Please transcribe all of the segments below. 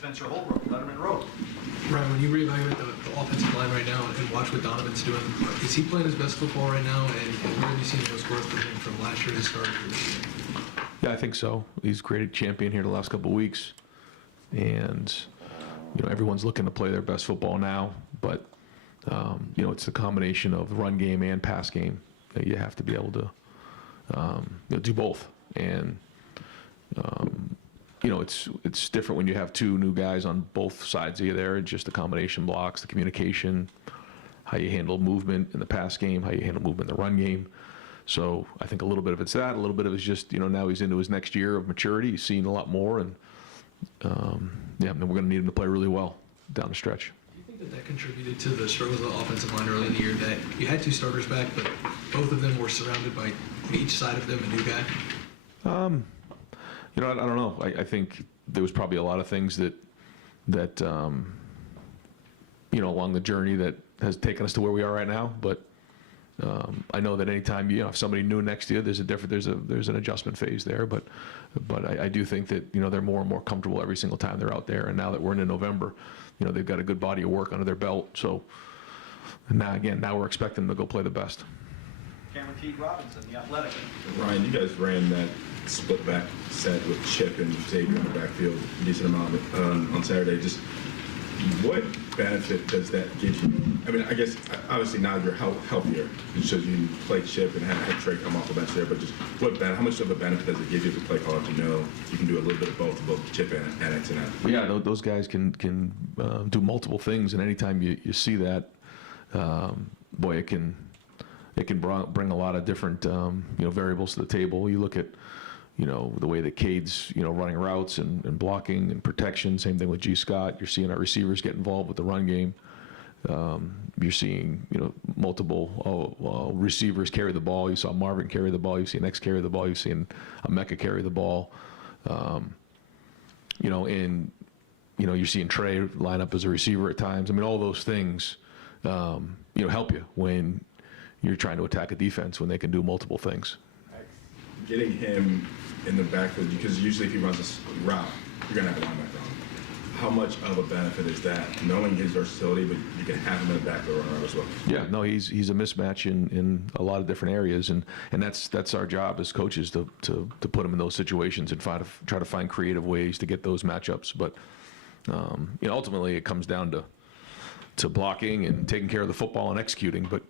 Spencer Holbrook, Letterman Road. Ryan, when you reevaluate the offensive line right now and watch what Donovan's doing, is he playing his best football right now? And where have you seen most growth from him from last year to start of this year? Yeah, I think so. He's created champion here the last couple of weeks, and everyone's looking to play their best football now. But it's a combination of run game and pass game. You have to be able to do both, and it's different when you have two new guys on both sides of you there. It's just the combination blocks, the communication, how you handle movement in the pass game, how you handle movement in the run game. So I think a little bit of it's that, a little bit of it's just now he's into his next year of maturity. He's seen a lot more, and then we're going to need him to play really well down the stretch. Do you think that contributed to the struggles of the offensive line early in the year, that you had two starters back, but both of them were surrounded by each side of them a new guy? I don't know. I think there was probably a lot of things that along the journey that has taken us to where we are right now. But I know that anytime if somebody new next to you, there's an adjustment phase there. But I do think that they're more and more comfortable every single time they're out there. And now that we're into November, they've got a good body of work under their belt. So now we're expecting them to go play the best. Cameron T. Robinson, The Athletic. Ryan, you guys ran that split back set with Chip and Xavier in the backfield a decent amount on Saturday. Just what benefit does that give you? I mean, I guess obviously now you're healthier because you played Chip and had Trey come off the bench there. But just how much of a benefit does it give you as a play caller to know you can do a little bit of both Chip and X and F? Yeah, those guys can do multiple things, and anytime you see that, boy, it can bring a lot of different variables to the table. You look at the way that Cade's running routes and blocking and protection. Same thing with G. Scott. You're seeing our receivers get involved with the run game. You're seeing multiple receivers carry the ball. You saw Marvin carry the ball. You've seen X carry the ball. You've seen Mecca carry the ball. And you're seeing Trey line up as a receiver at times. I mean, all those things help you when you're trying to attack a defense when they can do multiple things. Getting him in the backfield, because usually if he runs a route, you're going to have a linebacker on him. How much of a benefit is that, knowing his versatility, but you can have him in the backfield runner as well? Yeah, no, he's a mismatch in a lot of different areas, and that's our job as coaches to put him in those situations and try to find creative ways to get those matchups. But ultimately it comes down to blocking and taking care of the football and executing. But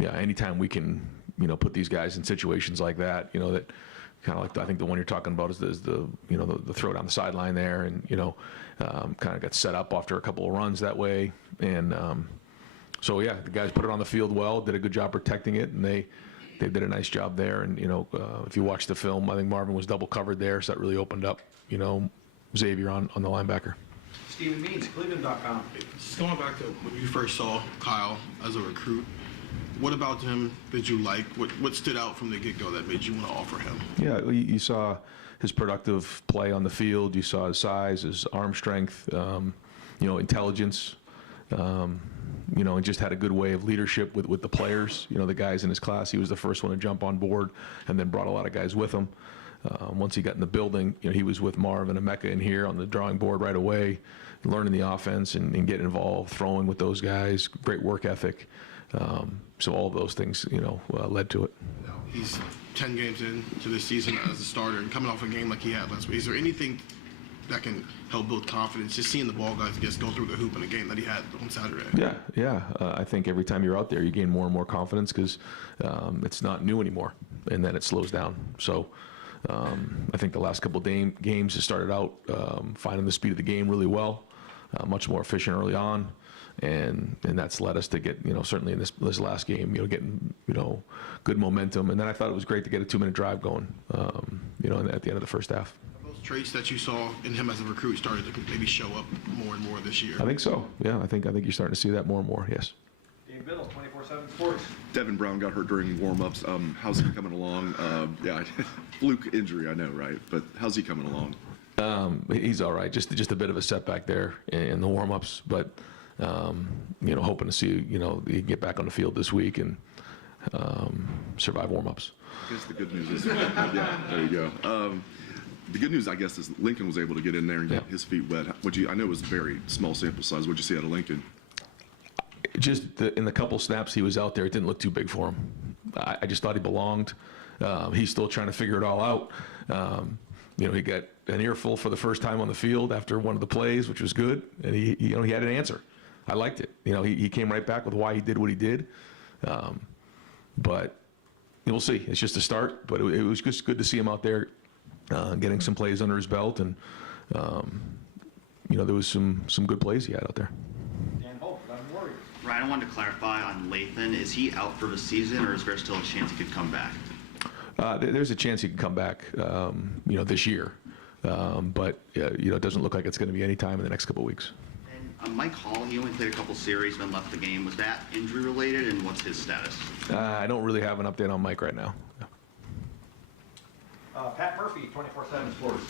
anytime we can put these guys in situations like that, that kind of like I think the one you're talking about is the throw down the sideline there, and kind of got set up after a couple of runs that way, and the guys put it on the field well, did a good job protecting it, and they did a nice job there. And if you watch the film, I think Marvin was double covered there, so that really opened up Xavier on the linebacker. Stephen Means, Cleveland.com. Just going back to when you first saw Kyle as a recruit, what about him did you like? What stood out from the get-go that made you want to offer him? Yeah, you saw his productive play on the field. You saw his size, his arm strength, intelligence, and just had a good way of leadership with the players. The guys in his class, he was the first one to jump on board and then brought a lot of guys with him. Once he got in the building, he was with Marv and Emeka in here on the drawing board right away, learning the offense and getting involved, throwing with those guys, great work ethic. So all of those things, led to it. He's 10 games into this season as a starter and coming off a game like he had last week. Is there anything that can help build confidence, just seeing the ball guys just go through the hoop in a game that he had on Saturday? Yeah. I think every time you're out there, you gain more and more confidence because it's not new anymore, and then it slows down. So I think the last couple of games has started out finding the speed of the game really well, much more efficient early on. And that's led us to get, certainly in this last game, getting, good momentum. And then I thought it was great to get a 2-minute drive going, at the end of the first half. Are those traits that you saw in him as a recruit started to maybe show up more and more this year? I think so. Yeah, I think you're starting to see that more and more. Yes. Dave Biddle, 24/7 Sports. Devin Brown got hurt during warm-ups. How's he coming along? Fluke injury, I know, right? But how's he coming along? He's all right. Just a bit of a setback there in the warm-ups, but. Hoping to see, he can get back on the field this week and survive warm-ups. I guess the good news is, yeah, there you go. the good news, I guess, is Lincoln was able to get in there and get his feet wet. I know it was a very small sample size. What'd you see out of Lincoln? Just in the couple snaps he was out there, it didn't look too big for him. I just thought he belonged. He's still trying to figure it all out. He got an earful for the first time on the field after one of the plays, which was good, and he had an answer. I liked it. He came right back with why he did what he did. But we'll see. It's just a start, but it was just good to see him out there getting some plays under his belt, and there was some good plays he had out there. Dan Holt, Lebanon Warriors. Ryan, I wanted to clarify on Lathan. Is he out for the season, or is there still a chance he could come back? There's a chance he can come back, this year. But it doesn't look like it's going to be any time in the next couple of weeks. And Mike Hall, he only played a couple series, then left the game. Was that injury related, and what's his status? I don't really have an update on Mike right now. Pat Murphy, 24/7 Sports.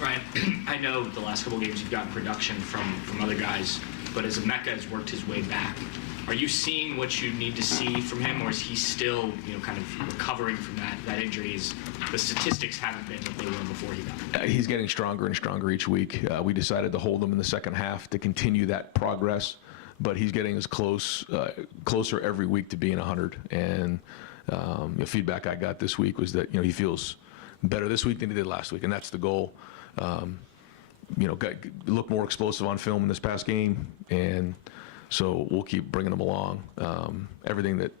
Ryan, I know the last couple games you've gotten production from other guys, but as Emeka has worked his way back, are you seeing what you need to see from him, or is he still, kind of recovering from that injury? The statistics haven't been what they were before he got it. He's getting stronger and stronger each week. We decided to hold him in the second half to continue that progress, but he's getting as closer every week to being 100. And the feedback I got this week was that he feels better this week than he did last week, and that's the goal. Look more explosive on film in this past game, and so we'll keep bringing him along. Everything that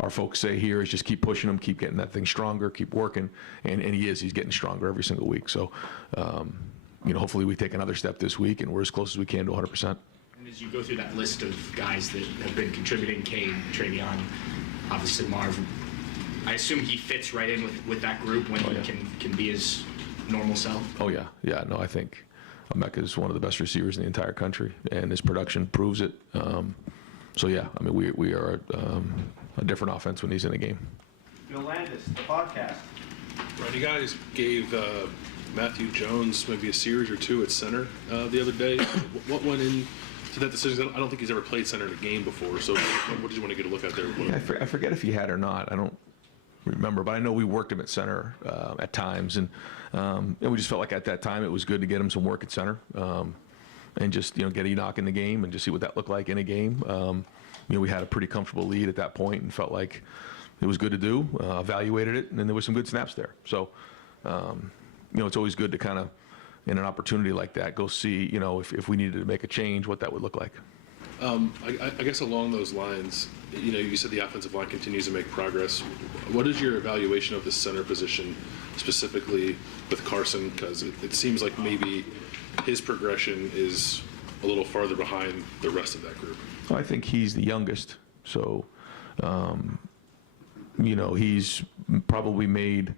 our folks say here is just keep pushing him, keep getting that thing stronger, keep working, and he's getting stronger every single week. So, hopefully we take another step this week, and we're as close as we can to 100%. And as you go through that list of guys that have been contributing, Cade, Travion, obviously Marv, I assume he fits right in with that group when he can be his normal self? Oh, yeah. Yeah, no, I think Emeka is one of the best receivers in the entire country, and his production proves it. We are a different offense when he's in a game. Bill Landis, the podcast. Right, you guys gave Matthew Jones maybe a series or two at center the other day. What went into that decision? I don't think he's ever played center in a game before, so what did you want to get a look at there? Yeah, I forget if he had or not. I don't remember, but I know we worked him at center at times, and we just felt like at that time it was good to get him some work at center, and just get Enoch in the game and just see what that looked like in a game. We had a pretty comfortable lead at that point and felt like it was good to do. Evaluated it, and then there was some good snaps there. So, it's always good to kind of, in an opportunity like that, go see if we needed to make a change, what that would look like. I guess along those lines, you said the offensive line continues to make progress. What is your evaluation of the center position, specifically with Carson? Because it seems like maybe his progression is a little farther behind the rest of that group. Well, I think he's the youngest, so he's probably made,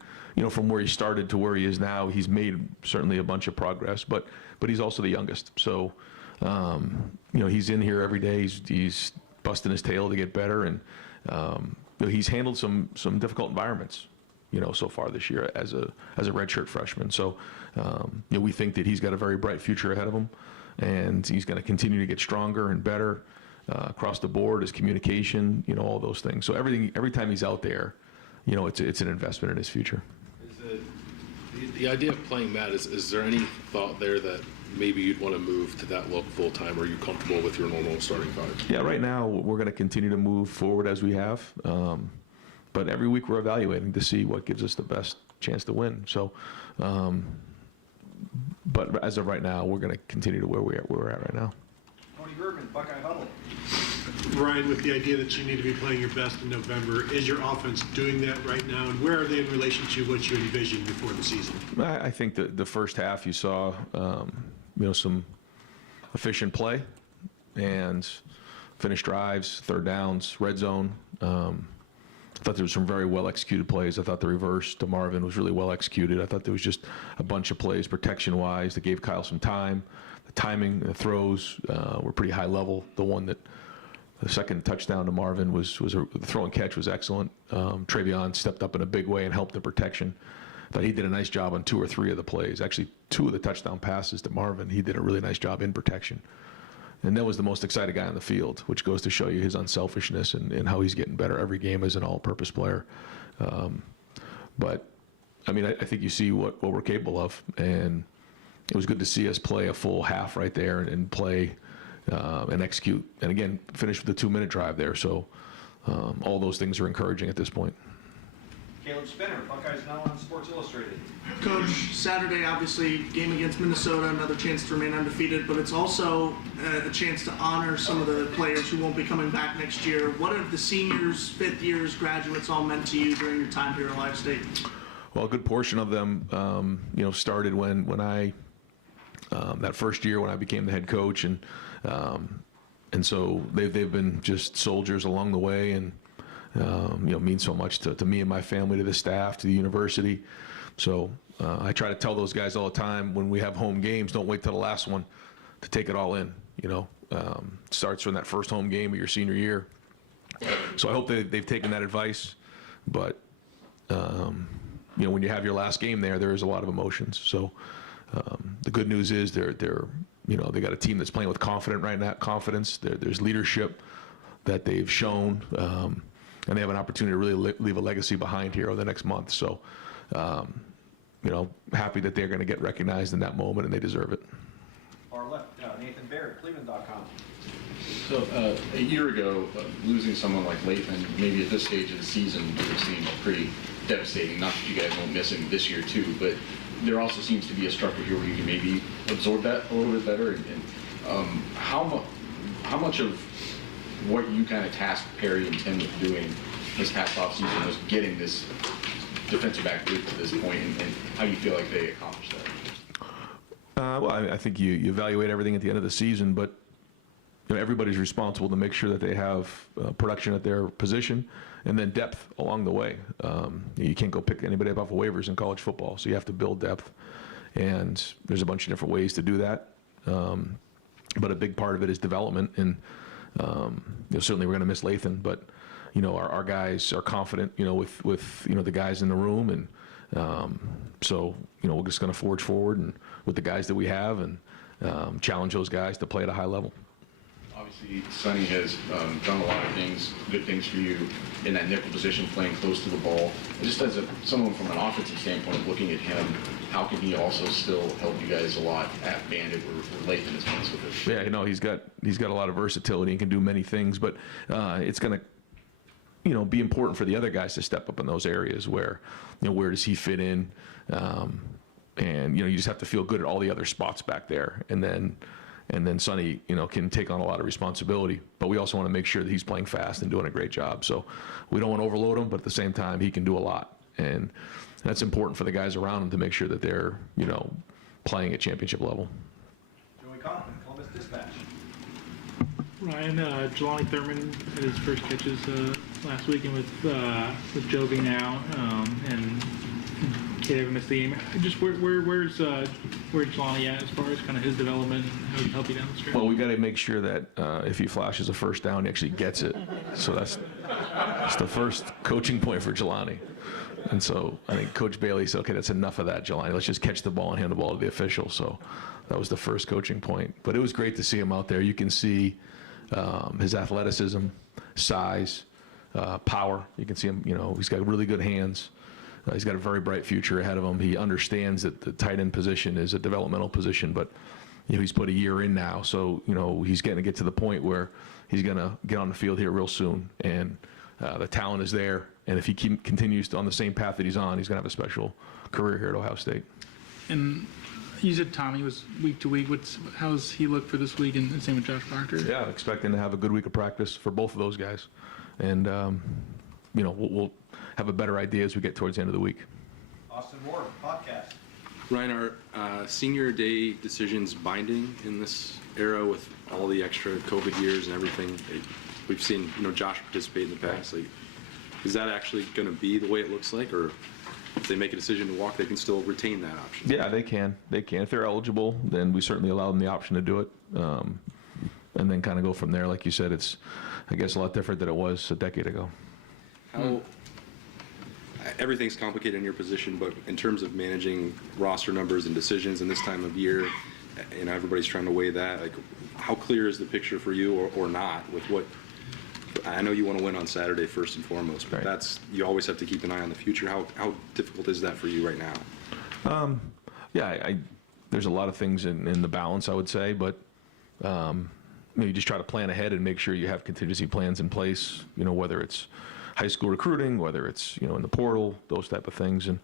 from where he started to where he is now, he's made certainly a bunch of progress, but he's also the youngest. So, he's in here every day. He's busting his tail to get better, and he's handled some difficult environments, so far this year as a redshirt freshman. So, we think that he's got a very bright future ahead of him, and he's going to continue to get stronger and better across the board. His communication, all those things. So every time he's out there, it's an investment in his future. Is the idea of playing Matt, is there any thought there that maybe you'd want to move to that look full time? Or are you comfortable with your normal starting five? Yeah, right now we're going to continue to move forward as we have, but every week we're evaluating to see what gives us the best chance to win. So, but as of right now, we're going to continue to where we're at right now. Tony Bergman, Buckeye Huddle. Ryan, with the idea that you need to be playing your best in November, is your offense doing that right now, and where are they in relation to what you envisioned before the season? I think the first half you saw, some efficient play and finished drives, third downs, red zone. I thought there was some very well executed plays. I thought the reverse to Marvin was really well executed. I thought there was just a bunch of plays protection wise that gave Kyle some time. The timing, the throws were pretty high level. The second touchdown to Marvin the throw and catch was excellent. Travion stepped up in a big way and helped the protection. I thought he did a nice job on 2 or 3 of the plays. Actually, 2 of the touchdown passes to Marvin, he did a really nice job in protection. And that was the most excited guy on the field, which goes to show you his unselfishness and how he's getting better every game as an all-purpose player. But I mean, I think you see what we're capable of, and it was good to see us play a full half right there and play and execute, and again, finish with a 2-minute drive there. So all those things are encouraging at this point. Caleb Spinner, Buckeyes now on Sports Illustrated. Coach, Saturday, obviously, game against Minnesota, another chance to remain undefeated, but it's also a chance to honor some of the players who won't be coming back next year. What have the seniors, fifth years, graduates all meant to you during your time here at Ohio State? Well, a good portion of them, started when I that first year when I became the head coach, and so they've been just soldiers along the way, and mean so much to me and my family, to the staff, to the university. So I try to tell those guys all the time, when we have home games, don't wait till the last one to take it all in. Starts from that first home game of your senior year. So I hope they've taken that advice, but when you have your last game there is a lot of emotions. So the good news is they got a team that's playing with confidence. There's leadership that they've shown, and they have an opportunity to really leave a legacy behind here over the next month. So, happy that they're going to get recognized in that moment, and they deserve it. Far left, Nathan Barrett, Cleveland.com. So a year ago, losing someone like Lathan, maybe at this stage of the season, would have seemed pretty devastating. Not that you guys won't miss him this year too, but there also seems to be a structure here where you can maybe absorb that a little bit better. And how much of what you kind of tasked Perry and Tim with doing this past offseason was getting this defensive back group to this point, and how do you feel like they accomplished that? I think you evaluate everything at the end of the season, but everybody's responsible to make sure that they have production at their position, and then depth along the way. You can't go pick anybody up off of waivers in college football, so you have to build depth, and there's a bunch of different ways to do that. But a big part of it is development, and certainly we're going to miss Lathan, but our guys are confident, with the guys in the room, and so we're just going to forge forward and with the guys that we have, and challenge those guys to play at a high level. Obviously, Sonny has done a lot of things, good things for you in that nickel position, playing close to the ball. Just as someone from an offensive standpoint, looking at him, how can he also still help you guys a lot at Bandit where Lathan is playing with it? Yeah, he's got a lot of versatility and can do many things, but it's going to be important for the other guys to step up in those areas where where does he fit in, and you just have to feel good at all the other spots back there, and then Sonny can take on a lot of responsibility, but we also want to make sure that he's playing fast and doing a great job. So we don't want to overload him, but at the same time he can do a lot, and that's important for the guys around him to make sure that they're playing at championship level. Joey Kaufman, Columbus Dispatch. Ryan, Jelani Thurman had his first catches last weekend with Joby now, and he never missed the game. Just where's Jelani at as far as kind of his development? How would he help you down the stretch? Well, we got to make sure that if he flashes a first down, he actually gets it. So that's the first coaching point for Jelani. And so I think Coach Bailey said, okay, that's enough of that, Jelani. Let's just catch the ball and hand the ball to the official. So that was the first coaching point. But it was great to see him out there. You can see his athleticism, size, power. You can see him, he's got really good hands. He's got a very bright future ahead of him. He understands that the tight end position is a developmental position, but he's put a year in now. So, he's going to get to the point where he's going to get on the field here real soon. And the talent is there. And if he continues on the same path that he's on, he's going to have a special career here at Ohio State. And you said Tommy was week to week. How's he look for this week, and same with Josh Proctor? Yeah, expecting to have a good week of practice for both of those guys. And, we'll have a better idea as we get towards the end of the week. Austin Moore, podcast. Ryan, are senior day decisions binding in this era with all the extra COVID years and everything? We've seen, Josh participate in the past. Is that actually going to be the way it looks like, or if they make a decision to walk, they can still retain that option? Yeah, they can. If they're eligible, then we certainly allow them the option to do it, and then kind of go from there. Like you said, it's, I guess, a lot different than it was a decade ago. Everything's complicated in your position, but in terms of managing roster numbers and decisions in this time of year, everybody's trying to weigh that. How clear is the picture for you, or not, with what I know you want to win on Saturday first and foremost, but Right. you always have to keep an eye on the future. How difficult is that for you right now? Yeah, there's a lot of things in the balance, I would say, but maybe just try to plan ahead and make sure you have contingency plans in place, whether it's high school recruiting, whether it's, in the portal, those type of things. And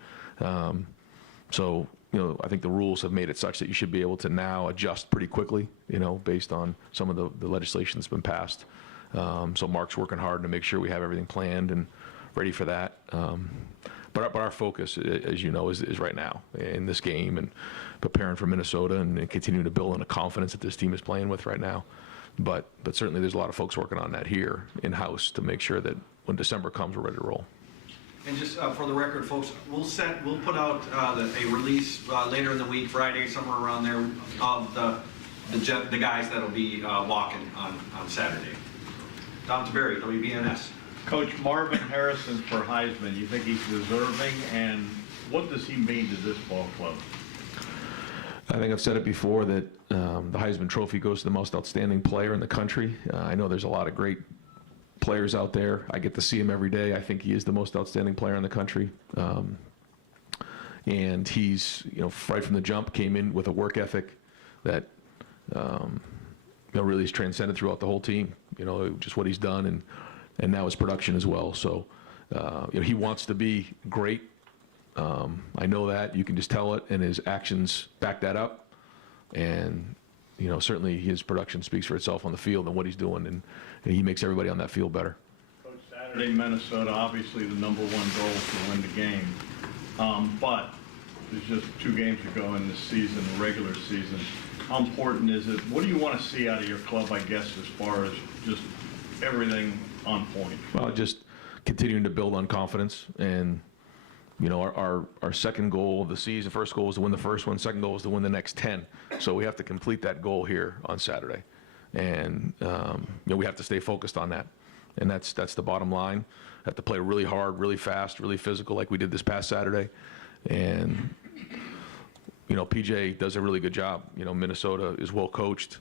so, I think the rules have made it such that you should be able to now adjust pretty quickly, based on some of the legislation that's been passed. So Mark's working hard to make sure we have everything planned and ready for that. But our focus, as you know, is right now in this game and preparing for Minnesota and continuing to build on the confidence that this team is playing with right now. But certainly there's a lot of folks working on that here in-house to make sure that when December comes, we're ready to roll. And just for the record, folks, we'll put out a release later in the week, Friday, somewhere around there, of the guys that'll be walking on Saturday. Tom Taberry, WBNS. Coach, Marvin Harrison for Heisman, you think he's deserving, and what does he mean to this ball club? I think I've said it before that the Heisman Trophy goes to the most outstanding player in the country. I know there's a lot of great players out there. I get to see him every day. I think he is the most outstanding player in the country. And he's, right from the jump, came in with a work ethic that, really is transcended throughout the whole team. Just what he's done and now his production as well. So, he wants to be great. I know that. You can just tell it, and his actions back that up. And, certainly his production speaks for itself on the field and what he's doing, and he makes everybody on that field better. Coach, Saturday, Minnesota, obviously the #1 goal is to win the game. But there's just 2 games to go in this season, the regular season. How important is it? What do you want to see out of your club, I guess, as far as just everything on point? Well, just continuing to build on confidence. And, our second goal of the season, first goal was to win the first one, second goal was to win the next 10. So we have to complete that goal here on Saturday. And, we have to stay focused on that. And that's the bottom line. Have to play really hard, really fast, really physical like we did this past Saturday. And, PJ does a really good job. Minnesota is well coached.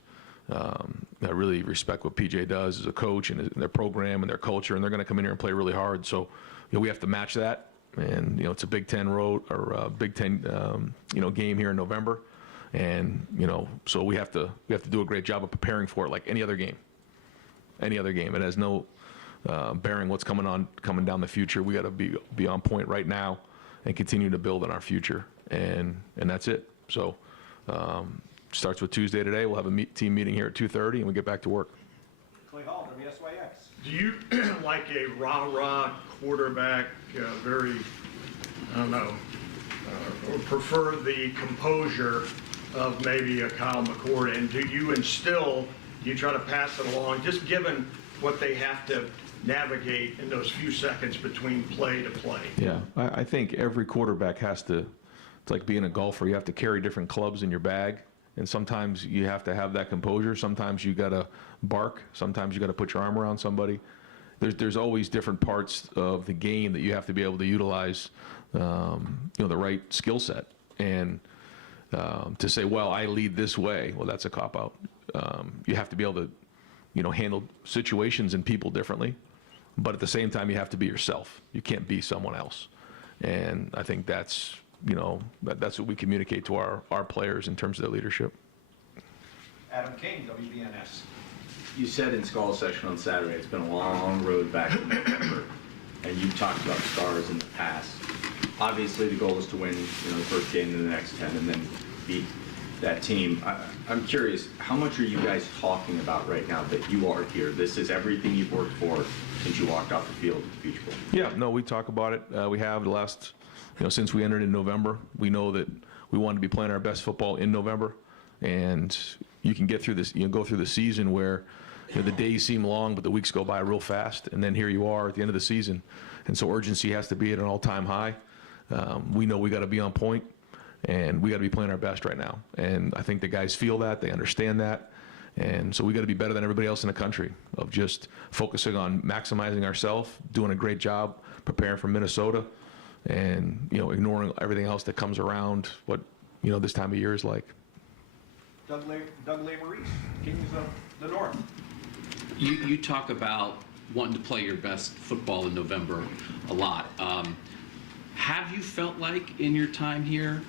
I really respect what PJ does as a coach and their program and their culture, and they're going to come in here and play really hard. So, we have to match that. And, it's a Big Ten road or Big Ten, game here in November. And, so we have to do a great job of preparing for it like any other game. Any other game. It has no bearing what's coming down the future. We got to be on point right now and continue to build on our future. And that's it. So, starts with Tuesday today. We'll have a team meeting here at 2:30, and we get back to work. Clay Hall, WSYX. Do you like a rah-rah quarterback, very, I don't know, or prefer the composure of maybe a Kyle McCord? And do you try to pass it along, just given what they have to navigate in those few seconds between play to play? Yeah, I think every quarterback has to, it's like being a golfer, you have to carry different clubs in your bag. And sometimes you have to have that composure. Sometimes you got to bark. Sometimes you got to put your arm around somebody. There's always different parts of the game that you have to be able to utilize, the right skill set. And to say, well, I lead this way, well, that's a cop-out. You have to be able to, handle situations and people differently. But at the same time, you have to be yourself. You can't be someone else. And I think that's what we communicate to our players in terms of their leadership. Adam King, WBNS. You said in Skull Session on Saturday, it's been a long road back to November, and you talked about stars in the past. Obviously, the goal is to win, the first game in the next 10 and then beat that team. I'm curious, how much are you guys talking about right now that you are here? This is everything you've worked for since you walked off the field at the Beach Bowl. Yeah, no, we talk about it. We have the last, since we entered in November. We know that we want to be playing our best football in November, and you can get through this. Go through the season where the days seem long, but the weeks go by real fast, and then here you are at the end of the season, and so urgency has to be at an all-time high. We know we got to be on point, and we got to be playing our best right now. And I think the guys feel that, they understand that, and so we got to be better than everybody else in the country of just focusing on maximizing ourselves, doing a great job preparing for Minnesota, and ignoring everything else that comes around what this time of year is like. Doug Lesmerises, Kings of the North. You talk about wanting to play your best football in November a lot. Have you felt like in your time here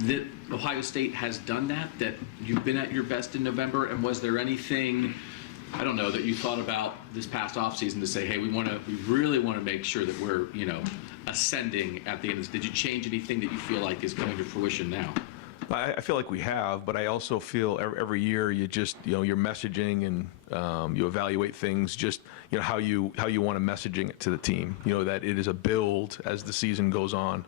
that Ohio State has done that you've been at your best in November? And was there anything, I don't know, that you thought about this past offseason to say, hey, we really want to make sure that we're, ascending at the end of this? Did you change anything that you feel like is coming to fruition now? I feel like we have, but I also feel every year you just, your messaging and you evaluate things, just, how you want to messaging it to the team, that it is a build as the season goes on.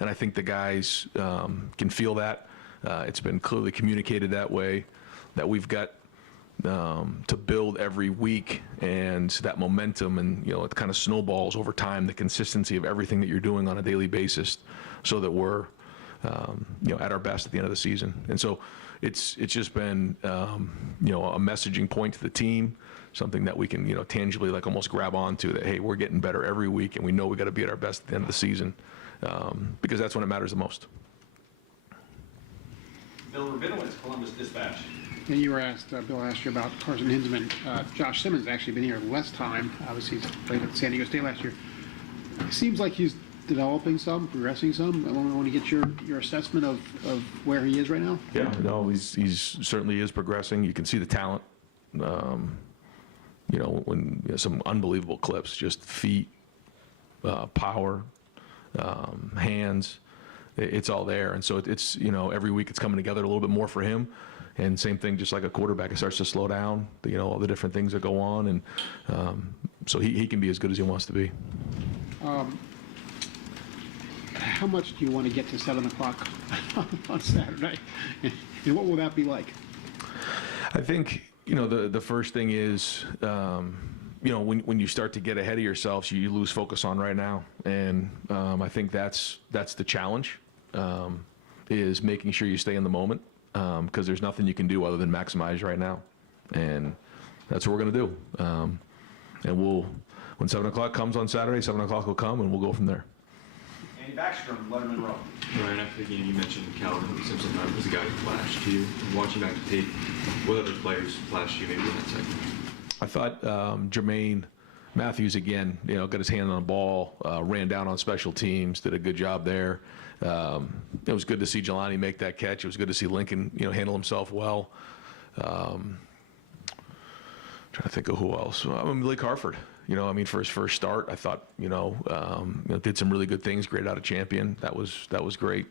And I think the guys can feel that. It's been clearly communicated that way, that we've got to build every week, and that momentum, and it kind of snowballs over time, the consistency of everything that you're doing on a daily basis, so that we're at our best at the end of the season. And so it's just been a messaging point to the team, something that we can tangibly like almost grab onto, that hey, we're getting better every week, and we know we got to be at our best at the end of the season, because that's when it matters the most. Bill Rabinowitz, Columbus Dispatch. And you were asked, Bill asked you about Carson Hinsman. Josh Simmons has actually been here less time. Obviously, he's played at San Diego State last year. It seems like he's developing some, progressing some. I want to get your assessment of where he is right now. Yeah, no, he's certainly is progressing. You can see the talent. When some unbelievable clips, just feet, power, hands. It's all there, and so it's every week it's coming together a little bit more for him. And same thing, just like a quarterback, it starts to slow down. All the different things that go on, and so he can be as good as he wants to be. How much do you want to get to 7 o'clock on Saturday, and what will that be like? I think the first thing is when you start to get ahead of yourselves, you lose focus on right now, and I think that's the challenge, is making sure you stay in the moment, because there's nothing you can do other than maximize right now, and that's what we're going to do. And when 7 o'clock comes on Saturday, 7 o'clock will come, and we'll go from there. Andy Backstrom, Letterman Row. Ryan, after the game, you mentioned Calvin Simpson was a guy who flashed to you. And watching back the tape, what other players flashed you maybe in that segment? I thought Jermaine Matthews, again, got his hand on the ball, ran down on special teams, did a good job there. It was good to see Jelani make that catch. It was good to see Lincoln, handle himself well. Trying to think of who else. Blake Harford. For his first start, I thought, did some really good things. Great out of champion. That was great.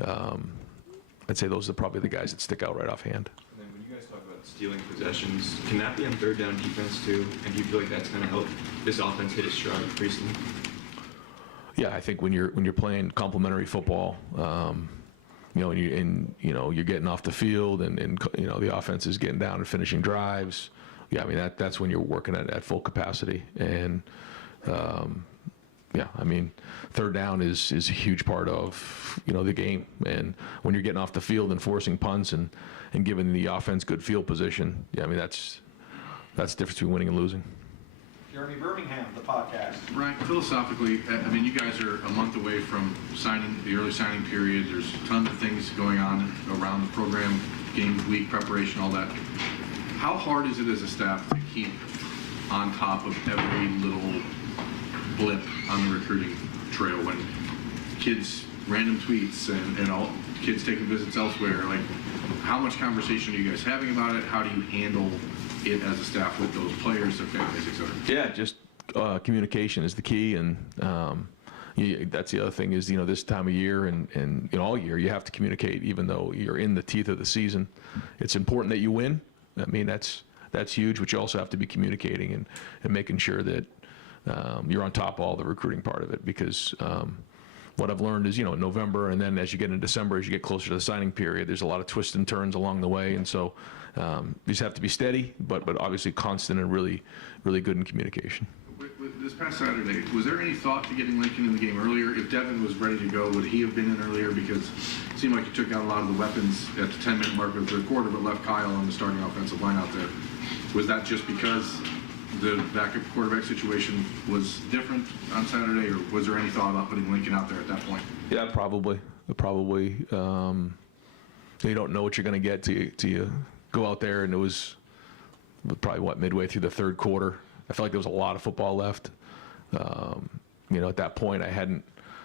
I'd say those are probably the guys that stick out right offhand. And then when you guys talk about stealing possessions, can that be on third down defense too? And do you feel like that's going to help this offense hit its stride recently? Yeah, I think when you're playing complementary football, you're getting off the field, and the offense is getting down and finishing drives. Yeah, that's when you're working at full capacity, and third down is a huge part of the game. And when you're getting off the field and forcing punts and giving the offense good field position, that's the difference between winning and losing. Jeremy Birmingham, the podcast. Ryan, philosophically, you guys are a month away from signing the early signing period. There's tons of things going on around the program, game week preparation, all that. How hard is it as a staff to keep on top of every little blip on the recruiting trail when kids, random tweets, and all kids taking visits elsewhere? Like, how much conversation are you guys having about it? How do you handle it as a staff with those players, their families, et cetera? Yeah, just communication is the key, and that's the other thing is, this time of year and all year, you have to communicate, even though you're in the teeth of the season. It's important that you win. That's huge, but you also have to be communicating and making sure that you're on top of all the recruiting part of it, because what I've learned is, in November, and then as you get into December, as you get closer to the signing period, there's a lot of twists and turns along the way, and so you just have to be steady, but obviously constant and really, really good in communication. With this past Saturday, was there any thought to getting Lincoln in the game earlier? If Devin was ready to go, would he have been in earlier? Because it seemed like you took out a lot of the weapons at the 10-minute mark of the third quarter, but left Kyle on the starting offensive line out there. Was that just because the backup quarterback situation was different on Saturday, or was there any thought about putting Lincoln out there at that point? Yeah, probably. You don't know what you're going to get till you go out there, and it was probably midway through the third quarter. I felt like there was a lot of football left. At that point,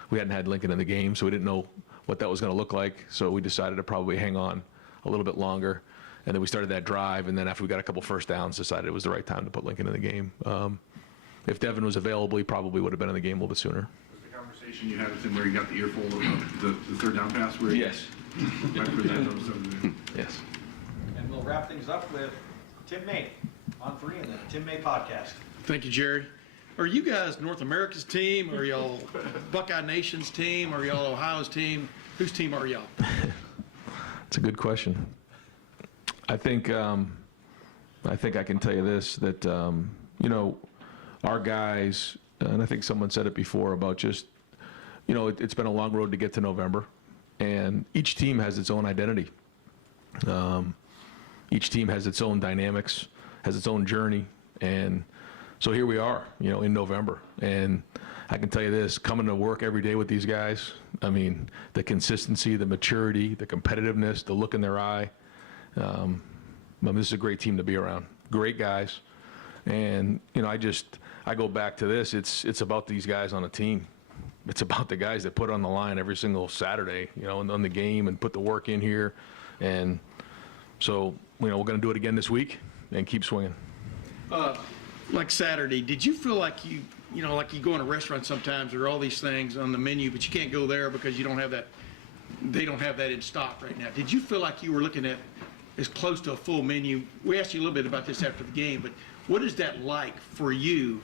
we hadn't had Lincoln in the game, so we didn't know what that was going to look like. So we decided to probably hang on a little bit longer. And then we started that drive, and then after we got a couple first downs, decided it was the right time to put Lincoln in the game. If Devin was available, he probably would have been in the game a little bit sooner. Was the conversation you had with him where you got the earful of the third down pass? Where Yes. Yes. And we'll wrap things up with Tim May on 3 and the Tim May podcast. Thank you, Jerry. Are you guys North America's team? Are y'all Buckeye Nation's team? Are y'all Ohio's team? Whose team are y'all? It's a good question. I think I can tell you this, that our guys, and I think someone said it before about just, it's been a long road to get to November, and each team has its own identity. Each team has its own dynamics, has its own journey, and so here we are, in November. And I can tell you this, coming to work every day with these guys, I mean, the consistency, the maturity, the competitiveness, the look in their eye. This is a great team to be around. Great guys. And, I go back to this, it's about these guys on a team. It's about the guys that put on the line every single Saturday, on the game and put the work in here. And so, we're going to do it again this week and keep swinging. Like Saturday, did you feel like like you go in a restaurant sometimes, there are all these things on the menu, but you can't go there because you don't have that, they don't have that in stock right now. Did you feel like you were looking at as close to a full menu? We asked you a little bit about this after the game, but what is that like for you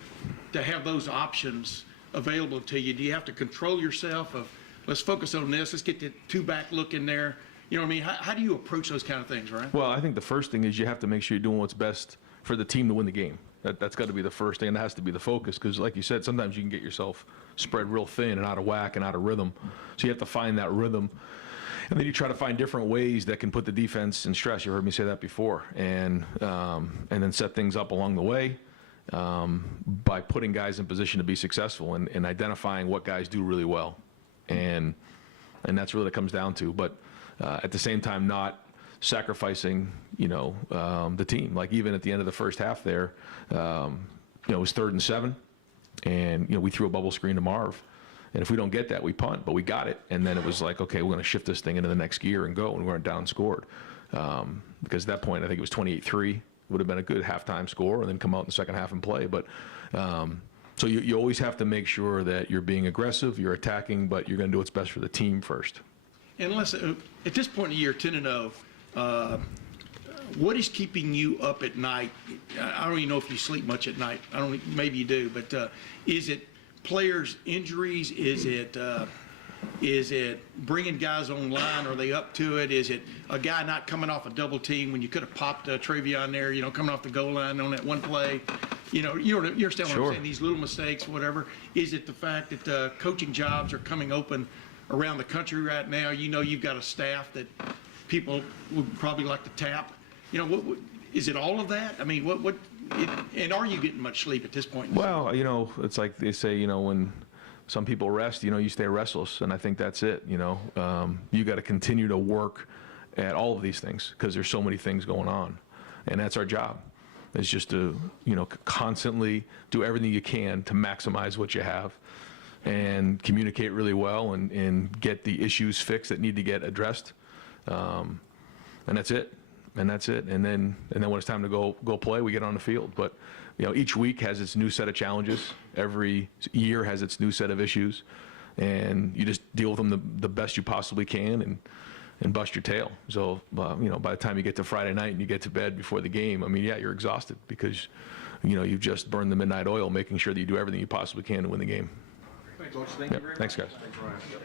to have those options available to you? Do you have to control yourself of, let's focus on this, let's get the two-back look in there? You know what I mean? How do you approach those kind of things, right? Well, I think the first thing is you have to make sure you're doing what's best for the team to win the game. That's got to be the first thing, and that has to be the focus, because like you said, sometimes you can get yourself spread real thin and out of whack and out of rhythm. So you have to find that rhythm. And then you try to find different ways that can put the defense in stress. You heard me say that before. And then set things up along the way by putting guys in position to be successful and identifying what guys do really well. And that's really what it comes down to. But at the same time, not sacrificing, the team. Like even at the end of the first half there, it was 3rd and 7. And, we threw a bubble screen to Marv. And if we don't get that, we punt, but we got it. And then it was like, okay, we're going to shift this thing into the next gear and go. And we weren't down scored. Because at that point, I think it was 28-3. Would have been a good halftime score and then come out in the second half and play. But so you always have to make sure that you're being aggressive, you're attacking, but you're going to do what's best for the team first. And unless, at this point in the year, 10-0, what is keeping you up at night? I don't even know if you sleep much at night. Maybe you do, but is it players' injuries? Is it bringing guys online? Are they up to it? Is it a guy not coming off a double team when you could have popped Travion there, coming off the goal line on that one play? You understand what I'm saying? These little mistakes, whatever. Is it the fact that coaching jobs are coming open around the country right now? You've got a staff that people would probably like to tap. What is it all of that? I mean, and are you getting much sleep at this point? Well, it's like they say, when some people rest, you stay restless, and I think that's it. You got to continue to work at all of these things because there's so many things going on, and that's our job. It's just to constantly do everything you can to maximize what you have, and communicate really well, and get the issues fixed that need to get addressed, and that's it. And that's it. And then when it's time to go play, we get on the field. But each week has its new set of challenges. Every year has its new set of issues, and you just deal with them the best you possibly can, and bust your tail. So by the time you get to Friday night and you get to bed before the game, you're exhausted because you've just burned the midnight oil, making sure that you do everything you possibly can to win the game. Thanks, Coach. Thank you very much. Thanks, guys. Thanks, Ryan. Yep.